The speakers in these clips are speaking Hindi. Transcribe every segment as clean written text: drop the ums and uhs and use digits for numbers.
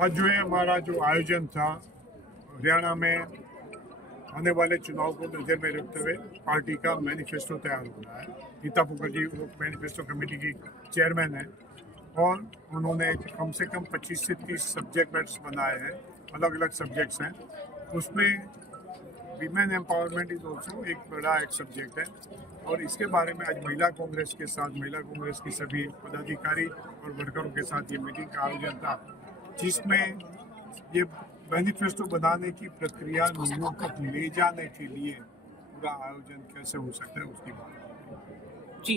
आज जो है हमारा जो आयोजन था हरियाणा में आने वाले चुनाव को नजर में रखते हुए पार्टी का मैनिफेस्टो तैयार हो रहा है। गीता फुकर जी वो मैनिफेस्टो कमेटी की चेयरमैन है और उन्होंने कम से कम 25 से 30 सब्जेक्ट मैटर्स बनाए हैं, अलग अलग सब्जेक्ट्स हैं। उसमें वीमेन एम्पावरमेंट इज ऑल्सो एक बड़ा एक सब्जेक्ट है और इसके बारे में आज महिला कांग्रेस के साथ महिला कांग्रेस की सभी पदाधिकारी और वर्करों के साथ ये मीटिंग का आयोजन था, जिसमें ये मैनिफेस्टो बनाने की प्रक्रिया लोगों तक ले जाने के लिए पूरा आयोजन कैसे हो सकता है उसकी बात जी।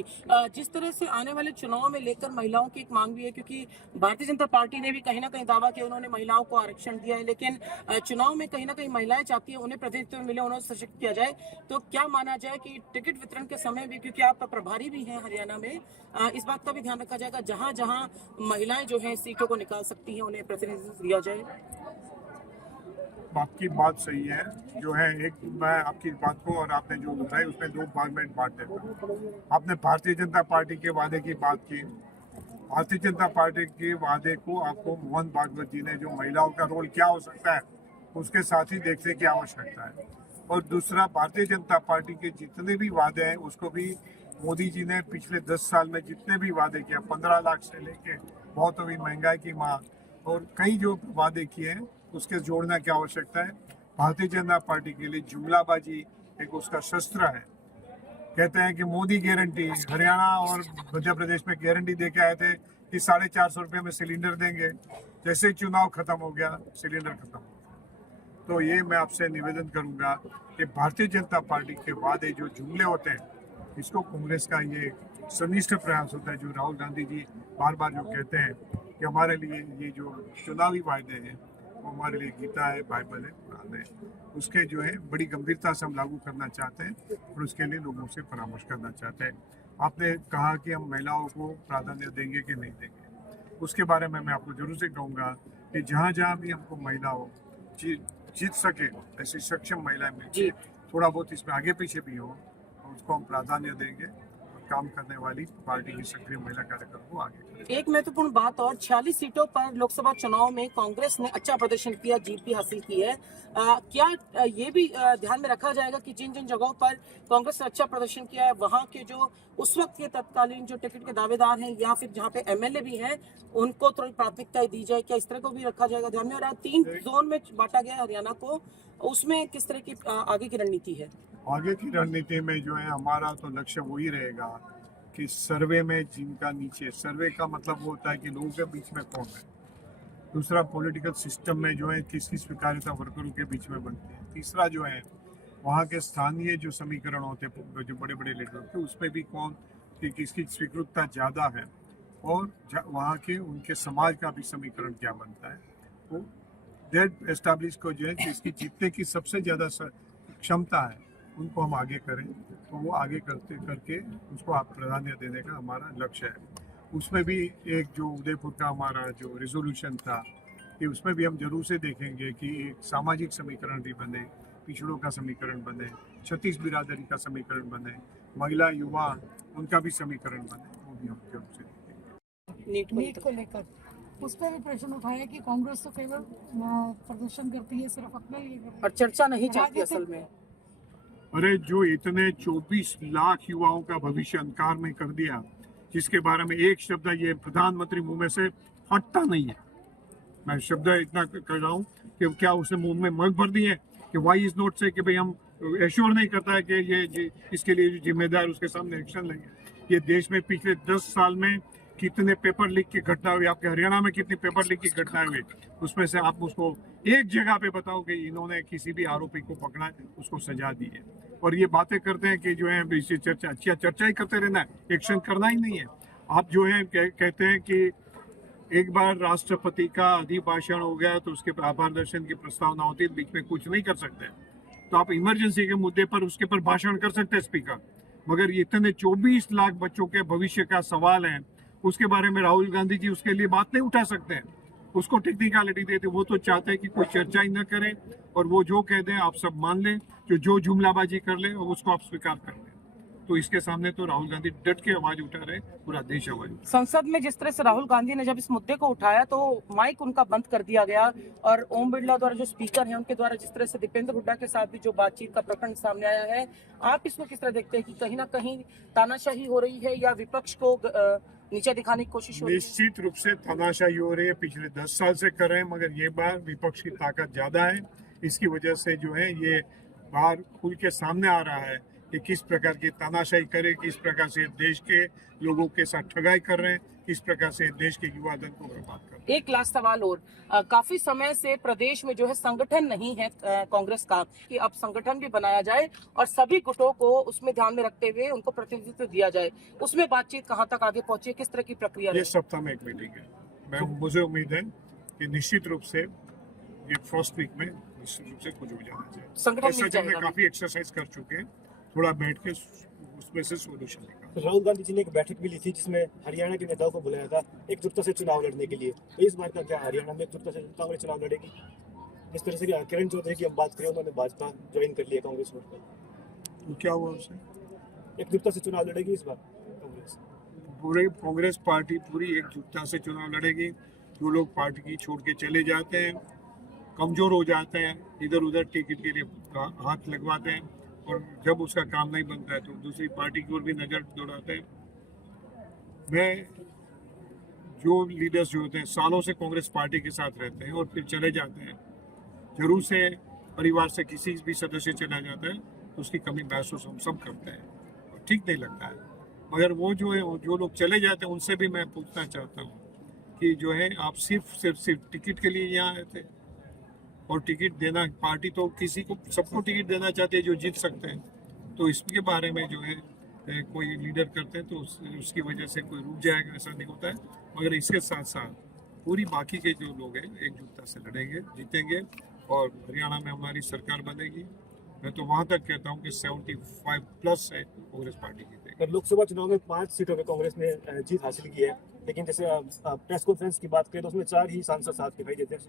जिस तरह से आने वाले चुनाव में लेकर महिलाओं की एक मांग भी है, क्योंकि भारतीय जनता पार्टी ने भी कहीं ना कहीं दावा किया उन्होंने महिलाओं को आरक्षण दिया है, लेकिन चुनाव में कहीं ना कहीं महिलाएं चाहती है उन्हें प्रतिनिधित्व मिले, उन्हें सशक्त किया जाए। तो क्या माना जाए कि टिकट वितरण के समय भी, क्योंकि आप प्रभारी भी हैं हरियाणा में, इस बात का भी ध्यान रखा जाएगा जहां जहां महिलाएं जो है सीटों को निकाल सकती हैं उन्हें प्रतिनिधित्व दिया जाए। आपकी बात सही है। जो है एक मैं आपकी बात को और आपने जो बताई उसमें दो भाग में बांट देता हूँ। आपने भारतीय जनता पार्टी के वादे की बात की। भारतीय जनता पार्टी के वादे को आपको मोहन भागवत जी ने जो महिलाओं का रोल क्या हो सकता है उसके साथ ही देखने की आवश्यकता है। और दूसरा, भारतीय जनता पार्टी के जितने भी वादे हैं उसको भी मोदी जी ने पिछले 10 साल में जितने भी वादे किए, 15 लाख से लेके बहुत अभी महंगाई की मांग और कई जो वादे किए हैं उसके जोड़ना की आवश्यकता है। भारतीय जनता पार्टी के लिए जुमलाबाजी एक उसका शस्त्र है। कहते हैं कि मोदी गारंटी, हरियाणा और मध्य प्रदेश में गारंटी दे के आए थे कि 450 रुपये में सिलेंडर देंगे। जैसे ही चुनाव खत्म हो गया सिलेंडर खत्म हो गया। तो ये मैं आपसे निवेदन करूंगा कि भारतीय जनता पार्टी के वादे जो जुमले होते हैं, इसको कांग्रेस का ये सनिष्ठ प्रयास होता है। जो राहुल गांधी जी बार बार जो कहते हैं कि हमारे लिए ये जो चुनावी वायदे हैं वो हमारे लिए गीता है, बाइबल है, कुरान है, उसके जो है बड़ी गंभीरता से हम लागू करना चाहते हैं और उसके लिए लोगों से परामर्श करना चाहते हैं। आपने कहा कि हम महिलाओं को प्राधान्य देंगे कि नहीं देंगे, उसके बारे में मैं आपको जरूर से कहूँगा कि जहाँ जहाँ भी हमको महिलाओं जीत सके ऐसी सक्षम महिलाएं मिलती, थोड़ा बहुत इसमें आगे पीछे भी हो उसको हम प्राधान्य देंगे। काम करने वाली पार्टी की सक्रिय महिला कार्यकर्ता को आगे करें। एक महत्वपूर्ण बात और, 46 सीटों पर लोकसभा चुनाव में कांग्रेस ने अच्छा प्रदर्शन किया, जीत भी हासिल की है। क्या ये भी ध्यान में रखा जाएगा कि जिन जिन जगहों पर कांग्रेस ने अच्छा प्रदर्शन किया है वहां के जो उस वक्त के तत्कालीन जो टिकट के दावेदार हैं या फिर जहां पे एमएलए भी हैं उनको थोड़ी प्राथमिकता दी जाए? क्या इस तरह को भी रखा जाएगा ध्यान में? और 3 जोन में बांटा गया है हरियाणा को, उसमें किस तरह की आगे की रणनीति है? आगे की रणनीति में जो है हमारा तो लक्ष्य वही रहेगा कि सर्वे में जिनका नीचे, सर्वे का मतलब वो होता है कि लोगों के बीच में कौन है। दूसरा, पॉलिटिकल सिस्टम में जो है किसकी स्वीकार्यता वर्करों के बीच में बनती है। तीसरा जो है वहाँ के स्थानीय जो समीकरण होते हैं जो बड़े बड़े लीडर होते हैं उसमें भी कौन कि किसकी स्वीकृतता ज़्यादा है और वहाँ के उनके समाज का भी समीकरण क्या बनता है। वो दैट एस्टैब्लिश को जो है जिसकी जीतने की सबसे ज़्यादा क्षमता है उनको हम आगे करें, तो वो आगे करके उसको आप प्राधान्य देने का हमारा लक्ष्य है। उसमें भी एक जो उदयपुर का हमारा जो रिजोल्यूशन था कि उसमें भी हम जरूर से देखेंगे कि एक सामाजिक समीकरण भी बने, पिछड़ों का समीकरण बने, छत्तीस बिरादरी का समीकरण बने, महिला युवा उनका भी समीकरण बने, वो भी हम जरूर से देखेंगे। नीट को लेकर उस पर भी प्रश्न उठाया कि कांग्रेस तो केवल प्रदर्शन करती है, सिर्फ अपने लिए और चर्चा नहीं चाहती असल में। अरे जो इतने 24 लाख युवाओं का भविष्य अंधकार में कर दिया, जिसके बारे में एक शब्द ये प्रधानमंत्री मुंह में से हटता नहीं है। मैं शब्द इतना कर रहा हूँ कि क्या उसने मुंह में मग भर दिए कि वाई इज नॉट से कि भाई हम एश्योर नहीं करता है कि ये इसके लिए जिम्मेदार उसके सामने एक्शन लेंगे। ये देश में पिछले 10 साल में कितने पेपर लीक की घटना हुई, आपके हरियाणा में कितनी पेपर लीक की घटनाएं हुई, उसमें से आप उसको एक जगह पे बताओ कि इन्होंने किसी भी आरोपी को पकड़ा है, उसको सजा दी है। और ये बातें करते हैं कि जो है इसी चर्चा ही करते रहना है, एक्शन करना ही नहीं है। आप जो है कहते हैं कि एक बार राष्ट्रपति का अभिभाषण हो गया तो उसके आभार दर्शन की प्रस्तावना होती है, बीच में कुछ नहीं कर सकते। तो आप इमरजेंसी के मुद्दे पर उसके पर भाषण कर सकते हैं स्पीकर, मगर ये इतने 24 लाख बच्चों के भविष्य का सवाल है उसके बारे में राहुल गांधी जी उसके लिए बात नहीं उठा सकते हैं, उसको टेक्निकलिटी देते। वो तो चाहते हैं कि कोई चर्चा ही न करे और वो जो कह दें आप सब मान लें, जो जुमलाबाजी कर ले उसको आप स्वीकार कर लें। तो इसके सामने तो राहुल गांधी डट के आवाज उठा रहे, पूरा देश आवाज उठा संसद में जिस तरह से राहुल गांधी ने जब इस मुद्दे को उठाया तो माइक उनका बंद कर दिया गया और ओम बिरला द्वारा जो स्पीकर हैं उनके द्वारा जिस तरह से दीपेंद्र हुड्डा के साथ भी जो बातचीत का प्रकरण सामने आया है, आप इसको किस तरह देखते हैं कि कहीं ना कहीं तानाशाही हो रही है या विपक्ष को नीचे दिखाने की कोशिश हो रही है? निश्चित रूप से तानाशाही हो रही है, पिछले 10 साल से कर रहे हैं, मगर ये बार विपक्ष की ताकत ज्यादा है। इसकी वजह से जो है ये बाहर खुल के सामने आ रहा है कि किस प्रकार की तानाशाही करे, किस प्रकार से देश के लोगों के साथ ठगाई कर रहे हैं, किस प्रकार से देश के युवा दल को बर्बाद कर रहे हैं। एक लास्ट सवाल और काफी समय से प्रदेश में जो है संगठन नहीं है कांग्रेस का, कि अब संगठन भी बनाया जाए और सभी गुटों को उसमें ध्यान में रखते हुए उनको प्रतिनिधित्व दिया जाए, उसमें बातचीत कहां तक आगे पहुंची है, किस तरह की प्रक्रिया ये रही? सप्ताह में एक मीटिंग है, मुझे उम्मीद है कि निश्चित रूप से ये फर्स्ट वीक में निश्चित रूप से कुछ हो जाना चाहिए। संगठन मिल ऐसा जो जाएगा। मैं काफी एक्सरसाइज कर चुके हैं, थोड़ा बैठ के उसमें से सोल्यूशन निकाल। राहुल गांधी जी ने एक बैठक भी ली थी जिसमें हरियाणा के नेताओं को बुलाया था एकजुटता से चुनाव लड़ने के लिए। तो इस बार का क्या हरियाणा में एकजुटता से कांग्रेस चुनाव लड़ेगी? जिस तरह से किरण चौधरी की हम बात करें, उन्होंने भाजपा ज्वाइन कर लिया कांग्रेस में, तो क्या हुआ उससे? एकजुटता से चुनाव लड़ेगी इस बार कांग्रेस? पूरे कांग्रेस पार्टी पूरी एकजुटता से चुनाव लड़ेगी। जो लोग पार्टी की छोड़ के चले जाते हैं, कमजोर हो जाते हैं, इधर उधर टिकट के लिए हाथ लगवाते हैं और जब उसका काम नहीं बनता है तो दूसरी पार्टी की ओर भी नजर दौड़ाते हैं। मैं जो लीडर्स जो होते हैं सालों से कांग्रेस पार्टी के साथ रहते हैं और फिर चले जाते हैं, जरूर से परिवार से किसी भी सदस्य चला जाता है तो उसकी कमी महसूस हम सब करते हैं और ठीक नहीं लगता है। मगर वो जो है जो लोग चले जाते हैं उनसे भी मैं पूछना चाहता हूँ कि जो है आप सिर्फ टिकट के लिए यहाँ आए थे और टिकट देना, पार्टी तो किसी को सबको टिकट देना चाहते हैं जो जीत सकते हैं, तो इसके बारे में जो है कोई लीडर करते हैं तो उसकी वजह से कोई रुक जाएगा, ऐसा नहीं होता है। मगर इसके साथ साथ पूरी बाकी के जो लोग हैं एकजुटता से लड़ेंगे, जीतेंगे और हरियाणा में हमारी सरकार बनेगी। मैं तो वहाँ तक कहता हूँ कि 75+ है कांग्रेस पार्टी की। लोकसभा चुनाव में 5 सीटों पे कांग्रेस ने जीत हासिल की है, लेकिन जैसे प्रेस कॉन्फ्रेंस की बात करें तो उसमें 4 ही सांसद साथ दिखाई देते हैं।